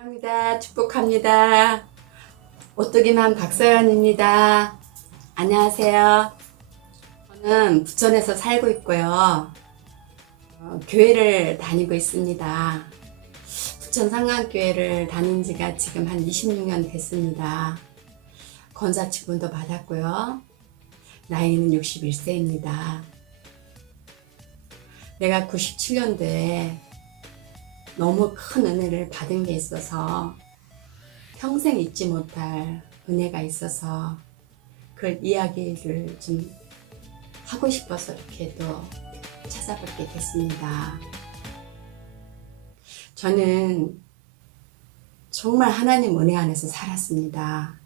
축복합니다. 축복합니다. 오뚜기맘 박서연입니다. 안녕하세요. 저는 부천에서 살고 있고요. 교회를 다니고 있습니다. 부천 상강교회를 다닌 지가 지금 한 26년 됐습니다. 권사직분도 받았고요. 나이는 61세입니다. 내가 97년도에 너무 큰 은혜를 받은 게 있어서 평생 잊지 못할 은혜가 있어서 그 이야기를 좀 하고 싶어서 이렇게 또 찾아뵙게 됐습니다. 저는 정말 하나님 은혜 안에서 살았습니다.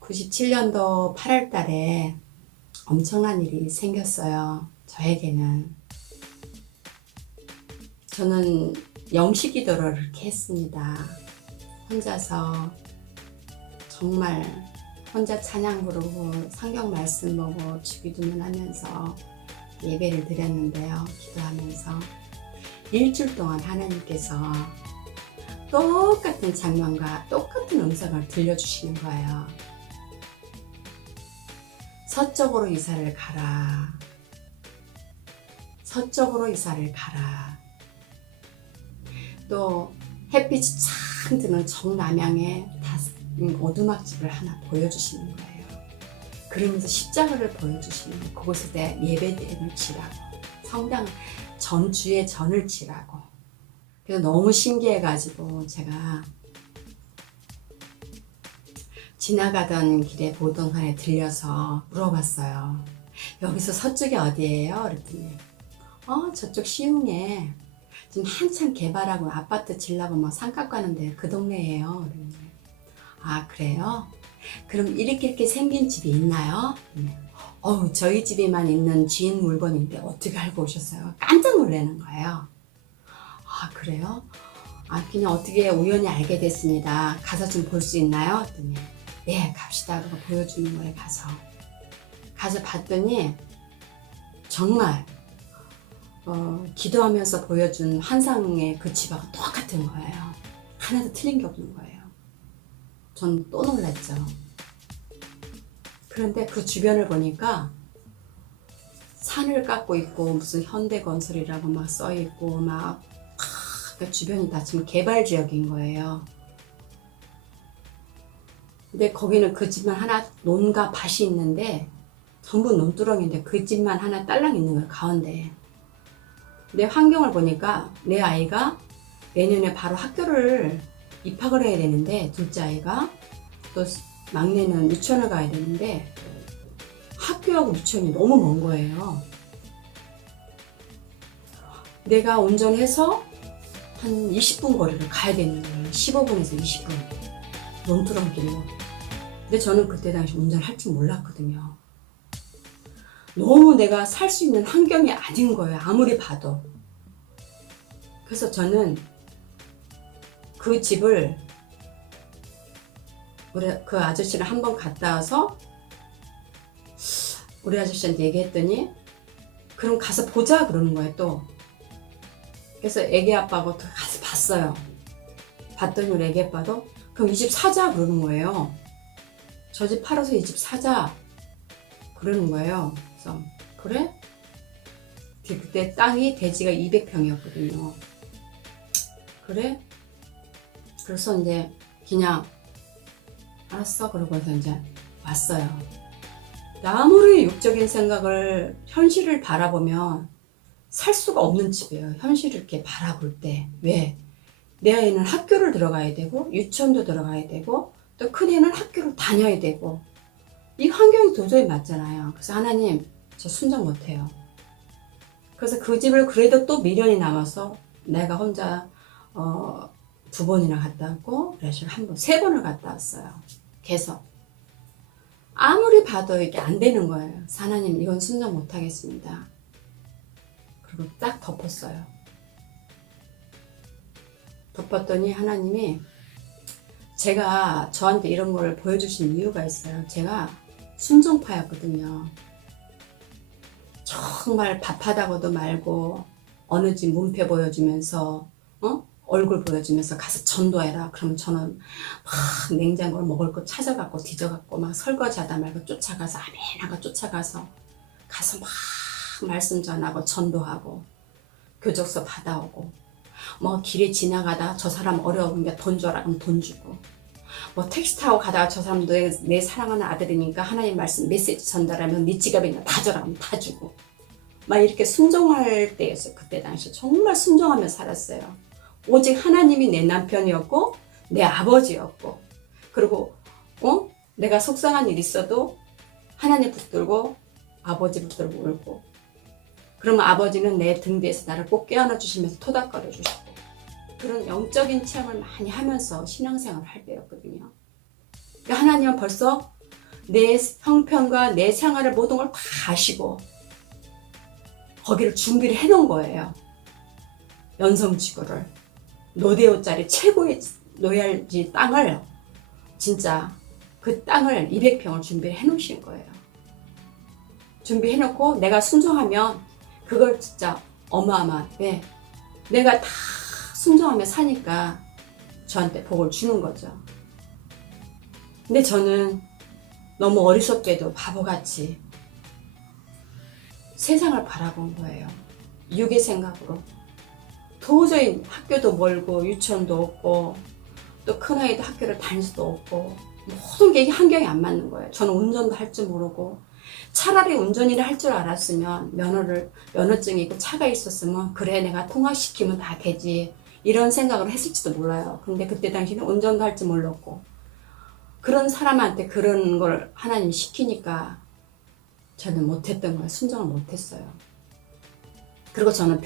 97년도 8월 달에 엄청난 일이 생겼어요. 저에게는. 저는 영시기도를 이렇게 했습니다. 혼자서 정말 혼자 찬양 부르고 성경 말씀 보고 주기도문 하면서 예배를 드렸는데요. 기도하면서 일주일 동안 하나님께서 똑같은 장면과 똑같은 음성을 들려주시는 거예요. 서쪽으로 이사를 가라. 서쪽으로 이사를 가라. 또 햇빛이 창 드는 정남향에 오두막집을 하나 보여주시는 거예요. 그러면서 십자가를 보여주시는 거예요. 그곳에 대 예배드림을 치라고, 성당 전주에 전을 치라고. 그래서 너무 신기해가지고 제가 지나가던 길에 보동산에 들려서 물어봤어요. 여기서 서쪽이 어디예요? 그랬더니 저쪽 시흥에 지금 한참 개발하고 아파트 지려고 막 상가 가는데 그 동네예요. 아, 그래요? 그럼 이렇게 생긴 집이 있나요? 저희 집에만 있는 지인 물건인데 어떻게 알고 오셨어요? 깜짝 놀라는 거예요. 아, 그래요? 아, 그냥 어떻게 우연히 알게 됐습니다. 가서 좀 볼 수 있나요? 그랬더니 네, 갑시다. 그러고 보여주는 거예요. 가서 봤더니 정말 기도하면서 보여준 환상의 그 집하고 똑같은 거예요. 하나도 틀린 게 없는 거예요. 전 또 놀랐죠. 그런데 그 주변을 보니까 산을 깎고 있고 무슨 현대건설이라고 막 써있고 막 그 주변이 다 지금 개발 지역인 거예요. 근데 거기는 그 집만 하나 논과 밭이 있는데 전부 논두렁인데 그 집만 하나 딸랑 있는 거예요. 가운데에. 내 환경을 보니까 내 아이가 내년에 바로 학교를 입학을 해야 되는데 둘째 아이가 또 막내는 유치원을 가야 되는데 학교하고 유치원이 너무 먼 거예요. 내가 운전해서 한 20분 거리를 가야 되는 거예요. 15분에서 20분 논두렁길로. 근데 저는 그때 당시 운전을 할 줄 몰랐거든요. 너무 내가 살 수 있는 환경이 아닌 거예요. 아무리 봐도. 그래서 저는 그 집을 그 아저씨를 한번 갔다 와서 우리 아저씨한테 얘기했더니 그럼 가서 보자 그러는 거예요. 또 그래서 애기 아빠하고 가서 봤어요. 봤더니 우리 애기 아빠도 그럼 이 집 사자 그러는 거예요. 저 집 팔아서 이 집 사자 그러는 거예요. 그래서 그래? 그때 땅이 대지가 200평이었거든요. 그래? 그래서 이제 그냥 알았어 그러고서 이제 왔어요. 아무리 육적인 생각을 현실을 바라보면 살 수가 없는 집이에요. 현실을 이렇게 바라볼 때. 왜? 내 아이는 학교를 들어가야 되고 유치원도 들어가야 되고 또 큰애는 학교를 다녀야 되고 이 환경이 도저히 맞잖아요. 그래서 하나님 저 순종 못해요. 그래서 그 집을 그래도 또 미련이 남아서 내가 혼자 2번이나 갔다 왔고 그래서 세 번을 갔다 왔어요. 계속 아무리 봐도 이게 안 되는 거예요. 하나님 이건 순종 못하겠습니다. 그리고 딱 덮었어요. 덮었더니 하나님이 제가 저한테 이런 걸 보여주신 이유가 있어요. 제가 순종파였거든요. 정말 밥하다고도 말고 어느 집 문패 보여주면서 얼굴 보여주면서 가서 전도해라. 그러면 저는 막 냉장고를 먹을 거 찾아갖고 뒤져갖고 막 설거지하다 말고 쫓아가서 아멘하고 쫓아가서 가서 막 말씀 전하고 전도하고 교적서 받아오고 뭐 길에 지나가다 저 사람 어려우니까 돈 줘라 그러면 돈 주고 뭐 택시 타고 가다가 저 사람 내 사랑하는 아들이니까 하나님 말씀 메시지 전달하면 네 지갑에 있는 다 줘라 하면 다 주고 막 이렇게 순종할 때였어요. 그때 당시 정말 순종하며 살았어요. 오직 하나님이 내 남편이었고 내 아버지였고 그리고 내가 속상한 일 있어도 하나님 붙들고 아버지 붙들고 울고 그러면 아버지는 내 등 뒤에서 나를 꼭 껴안아 주시면서 토닥거려 주시고 그런 영적인 체험을 많이 하면서 신앙생활을 할 때였거든요. 그러니까 하나님은 벌써 내 형편과 내 생활의 모든 걸 다 아시고 거기를 준비를 해놓은 거예요. 연성지구를 노대오짜리 최고의 노열지 땅을 진짜 그 땅을 200평을 준비를 해놓으신 거예요. 준비해놓고 내가 순종하면 그걸 진짜 어마어마한 왜 내가 다 순종하며 사니까 저한테 복을 주는 거죠. 근데 저는 너무 어리석게도 바보같이 세상을 바라본 거예요. 육의 생각으로. 도저히 학교도 멀고 유치원도 없고 또 큰아이도 학교를 다닐 수도 없고 모든 게 환경이 안 맞는 거예요. 저는 운전도 할 줄 모르고 차라리 운전이를 할 줄 알았으면 면허증이 있고 차가 있었으면 그래 내가 통학시키면 다 되지 이런 생각을 했을지도 몰라요. 근데 그때 당시에는 운전도 할 줄 몰랐고 그런 사람한테 그런 걸 하나님이 시키니까 저는 못했던 거예요. 순종을 못했어요. 그리고 저는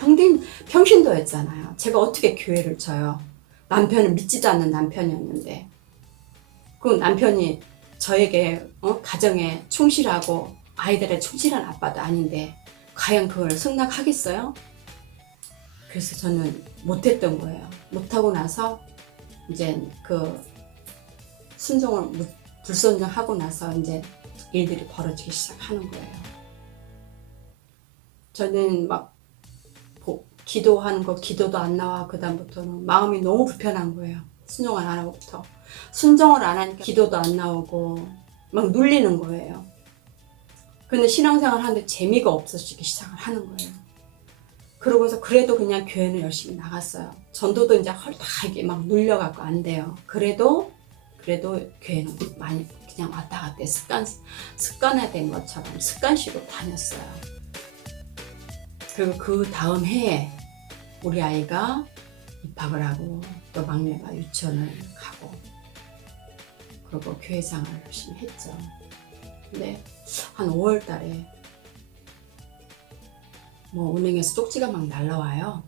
평신도였잖아요. 제가 어떻게 교회를 쳐요. 남편을 믿지도 않는 남편이었는데 그 남편이 저에게 가정에 충실하고 아이들의 충실한 아빠도 아닌데 과연 그걸 승낙하겠어요? 그래서 저는 못했던 거예요. 못하고 나서 이제 그 불순종하고 나서 이제 일들이 벌어지기 시작하는 거예요. 저는 막 기도하는 거 기도도 안 나와. 그 다음부터는 마음이 너무 불편한 거예요. 순종을 안 하고부터 순종을 안 하니까 기도도 안 나오고 막 눌리는 거예요. 근데 신앙생활 하는데 재미가 없어지기 시작을 하는 거예요. 그러고서 그래도 그냥 교회는 열심히 나갔어요. 전도도 이제 헐다하게 막 눌려갖고 안 돼요. 그래도 교회는 많이 그냥 왔다 갔다 습관화된 것처럼 습관식으로 다녔어요. 그리고 그 다음 해에 우리 아이가 입학을 하고 또 막내가 유치원을 가고 그리고 교회 생활을 열심히 했죠. 근데 한 5월 달에 뭐 은행에서 쪽지가 막 날라와요.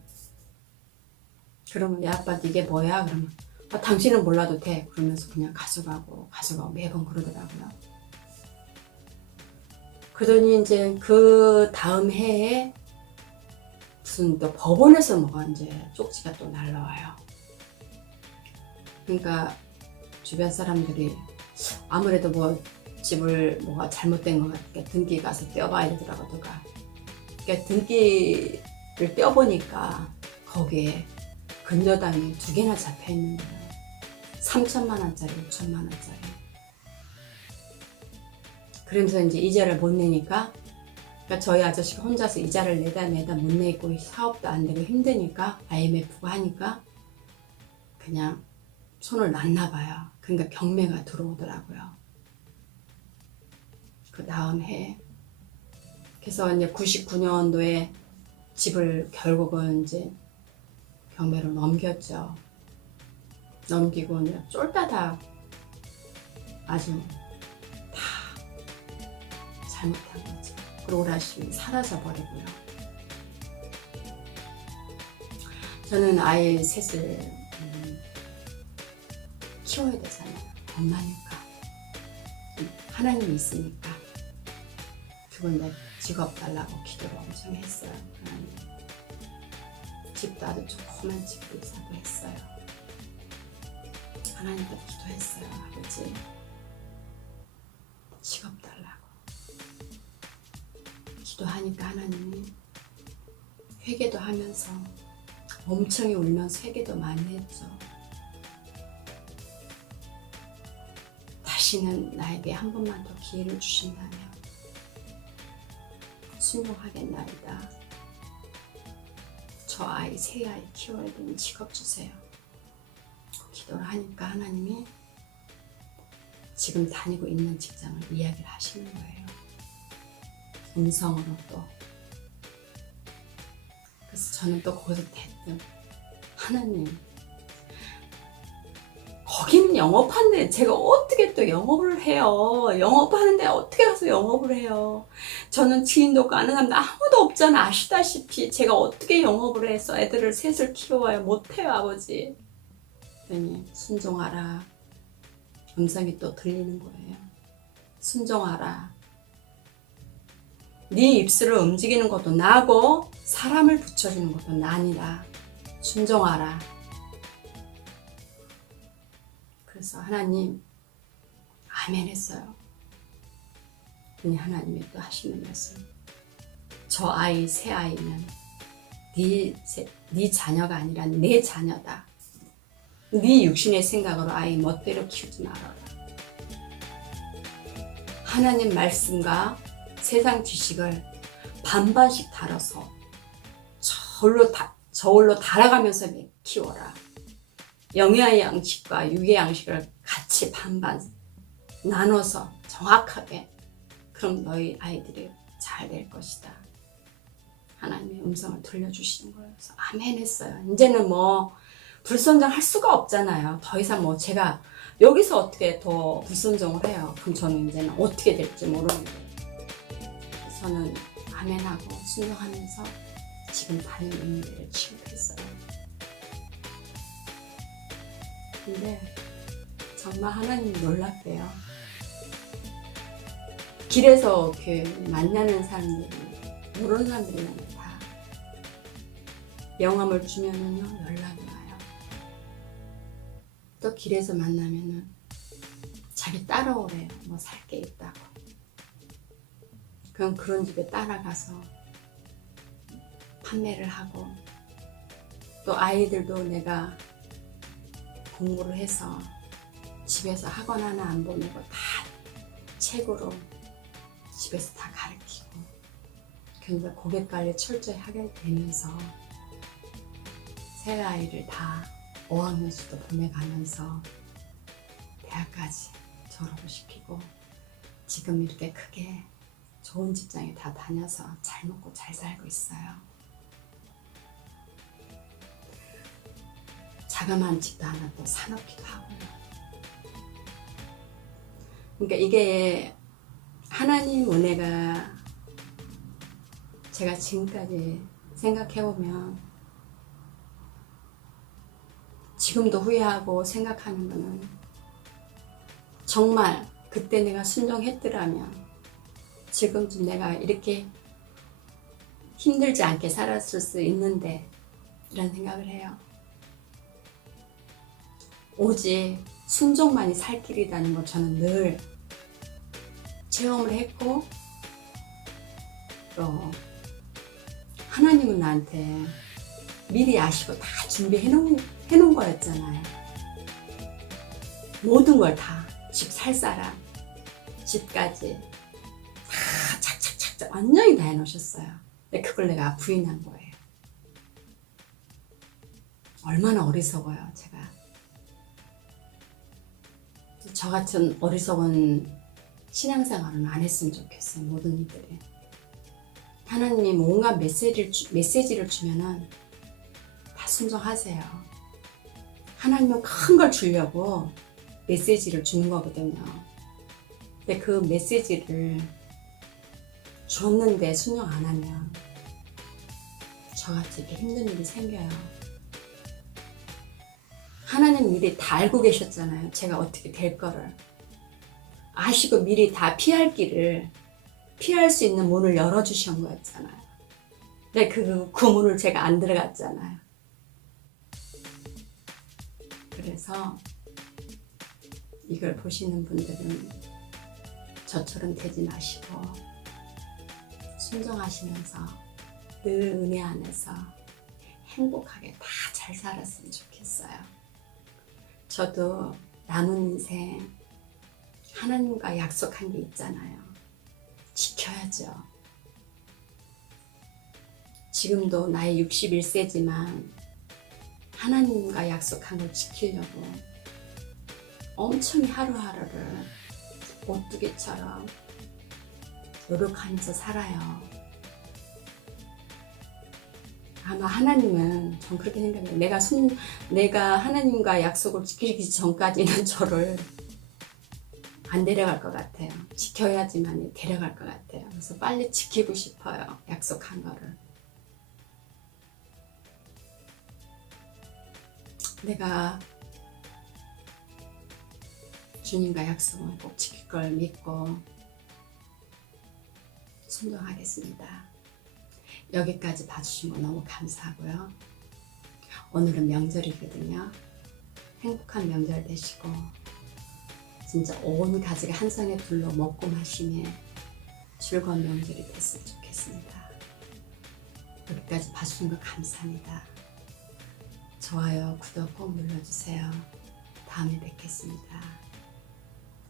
그러면 야 아빠 이게 뭐야? 그러면 당신은 몰라도 돼. 그러면서 그냥 가져가고 매번 그러더라고요. 그러더니 이제 그 다음 해에 무슨 또 법원에서 뭐가 이제 쪽지가 또 날라와요. 그러니까 주변 사람들이 아무래도 뭐 집을 뭐가 잘못된 것 같으니까 등기 가서 떼어봐야 되더라고 누가. 그러니까 등기를 떼어보니까 거기에 근저당이 2개나 잡혀 있는 거예요. 3천만 원짜리, 5천만 원짜리. 그러면서 이제 이자를 못 내니까, 그러니까 저희 아저씨가 혼자서 이자를 내다 못 내고 사업도 안 되고 힘드니까 IMF가 하니까 그냥 손을 놨나 봐요. 그러니까 경매가 들어오더라고요. 그 다음 해. 그래서 이제 99년도에 집을 결국은 이제 경매로 넘겼죠. 넘기고 이제 쫄따다 아주 다 잘못한 거죠. 그리고 오라심이 사라져 버리고요. 저는 아이 셋을 키워야 되잖아요. 엄마니까. 하나님이 있으니까. 그건 내 직업 달라고 기도를 엄청 했어요. 하나님. 집도 아주 조그만 집도 사고 했어요. 하나님께 기도했어요. 아버지 직업 달라고. 기도하니까 하나님이 회개도 하면서 엄청 울면서 회개도 많이 했죠. 다시는 나에게 한 번만 더 기회를 주신다면 순종하겠나이다. 저 아이, 새 아이 키워야 되는 직업 주세요. 기도를 하니까 하나님이 지금 다니고 있는 직장을 이야기를 하시는 거예요. 음성으로 또. 그래서 저는 또 거기서 대뜸 하나님, 거기는 영업하는데 제가 어떻게 또 영업을 해요? 영업하는데 어떻게 가서 영업을 해요? 저는 지인도 없고 아는 사람도 아무도 없잖아. 아시다시피 제가 어떻게 영업을 해서 애들을 셋을 키워요? 못해요, 아버지. 그랬더니 순종하라. 음성이 또 들리는 거예요. 순종하라. 네 입술을 움직이는 것도 나고 사람을 붙여주는 것도 나니라. 순종하라. 그래서 하나님 아멘 했어요. 그러니 하나님이 또 하시는 말씀. 저 아이, 새 아이는 네 자녀가 아니라 내 자녀다. 네 육신의 생각으로 아이 멋대로 키우지 말아라. 하나님 말씀과 세상 지식을 반반씩 다뤄서 저울로 달아가면서 키워라. 영의 양식과 육의 양식을 같이 반반 나눠서 정확하게. 그럼 너희 아이들이 잘 될 것이다. 하나님의 음성을 들려주시는 거예요. 그래서 아멘 했어요. 이제는 뭐 불순종할 수가 없잖아요. 더 이상 뭐 제가 여기서 어떻게 더 불순종을 해요. 그럼 저는 이제는 어떻게 될지 모르는데 저는 아멘하고 순종하면서 지금 다니는 의미를 취급했어요. 근데 정말 하나님 놀랍대요. 길에서 이렇게 만나는 사람들이, 모르는 사람들이랑 다 영감을 주면은요, 연락이 와요. 또 길에서 만나면은 자기 따라오래요. 뭐 살 게 있다고. 그럼 그런 집에 따라가서 판매를 하고, 또 아이들도 내가 공부를 해서 집에서 학원 하나 안 보내고 다 책으로 집에서 다 가르치고, 그러니까 고객 관리 철저히 하게 되면서 새 아이를 다 5학년수도 보내가면서 대학까지 졸업을 시키고 지금 이렇게 크게 좋은 직장에 다 다녀서 잘 먹고 잘 살고 있어요. 자그마한 집도 하나 또 사놓기도 하고요. 그러니까 이게 하나님 은혜가 제가 지금까지 생각해보면 지금도 후회하고 생각하는 거는 정말 그때 내가 순종했더라면 지금쯤 내가 이렇게 힘들지 않게 살았을 수 있는데 이런 생각을 해요. 오직 순종만이 살 길이라는 걸 저는 늘 체험을 했고, 또 하나님은 나한테 미리 아시고 다 준비해 놓은 거였잖아요. 모든 걸 다, 집 살 사람, 집까지 다 착착착착 완전히 다 해놓으셨어요. 근데 그걸 내가 부인한 거예요. 얼마나 어리석어요, 제가. 저 같은 어리석은 신앙생활은 안 했으면 좋겠어요, 모든 이들이. 하나님이 뭔가 메시지를 주면은 다 순종하세요. 하나님은 큰 걸 주려고 메시지를 주는 거거든요. 근데 그 메시지를 줬는데 순종 안 하면 저같이 이렇게 힘든 일이 생겨요. 하나님 미리 다 알고 계셨잖아요. 제가 어떻게 될 거를. 아시고 미리 다 피할 수 있는 문을 열어주신 거였잖아요. 근데 그 문을 제가 안 들어갔잖아요. 그래서 이걸 보시는 분들은 저처럼 되지 마시고 순종하시면서 늘 은혜 안에서 행복하게 다 잘 살았으면 좋겠어요. 저도 남은 인생 하나님과 약속한 게 있잖아요. 지켜야죠. 지금도 나이 61세지만 하나님과 약속한 걸 지키려고 엄청 하루하루를 오뚜기처럼 노력하면서 살아요. 아마 하나님은, 전 그렇게 생각해요. 내가 하나님과 약속을 지키기 전까지는 저를 안 데려갈 것 같아요. 지켜야지만 데려갈 것 같아요. 그래서 빨리 지키고 싶어요. 약속한 거를. 내가 주님과 약속은 꼭 지킬 걸 믿고 순종하겠습니다. 여기까지 봐주신 거 너무 감사하고요. 오늘은 명절이거든요. 행복한 명절 되시고 진짜 온 가지가 한 상에 둘러 먹고 마시며 즐거운 명절이 됐으면 좋겠습니다. 여기까지 봐주신 거 감사합니다. 좋아요, 구독 꼭 눌러주세요. 다음에 뵙겠습니다.